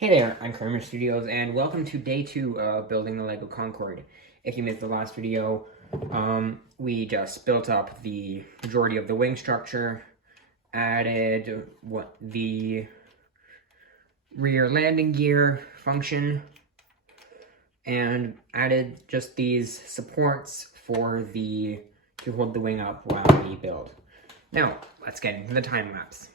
Hey there, I'm Kramer Studios, and welcome to day 2 of building the LEGO Concorde. If you missed the last video, we just built up the majority of the wing structure, added the rear landing gear function, and added just these supports to hold the wing up while we build. Now, let's get into the time lapse.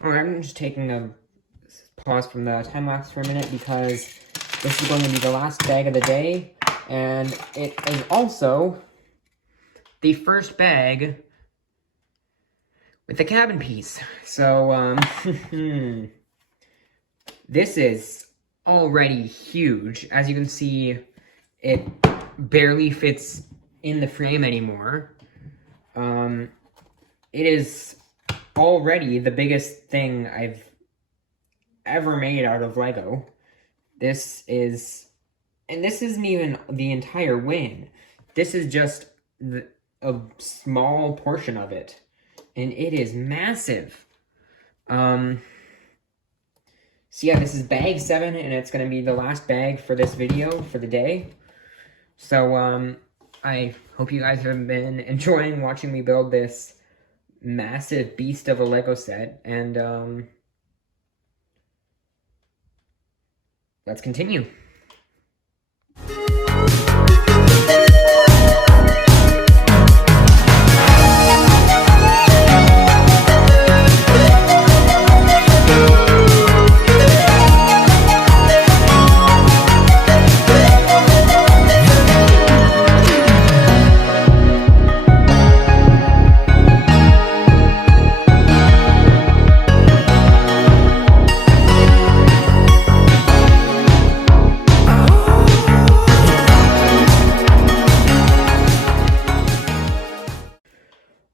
I'm just taking a pause from the time-lapse for a minute because this is going to be the last bag of the day, and it is also the first bag with the cabin piece. So, this is already huge. As you can see, it barely fits in the frame anymore. It is already the biggest thing I've ever made out of Lego. This isn't even the entire wing. This is just a small portion of it, and it is massive. So yeah, this is bag 7, and it's gonna be the last bag for this video for the day. So I hope you guys have been enjoying watching me build this massive beast of a Lego set, and let's continue.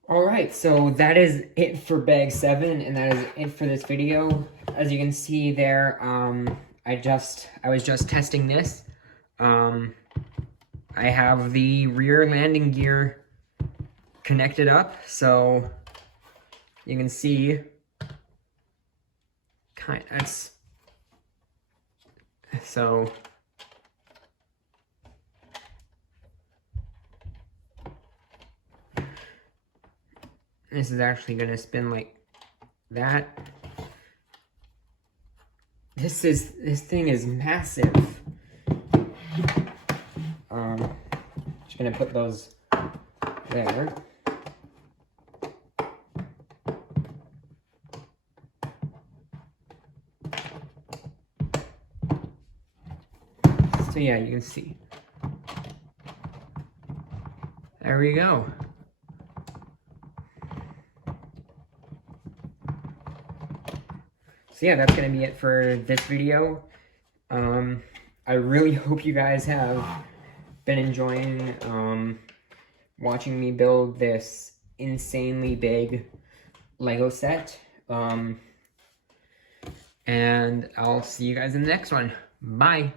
Alright, so that is it for bag 7, and that is it for this video. As you can see there, I was just testing this. I have the rear landing gear connected up, so you can see so this is actually going to spin like that. This thing is massive. Just going to put those there. So yeah, you can see. There we go. So yeah, that's going to be it for this video. I really hope you guys have been enjoying watching me build this insanely big Lego set. And I'll see you guys in the next one. Bye!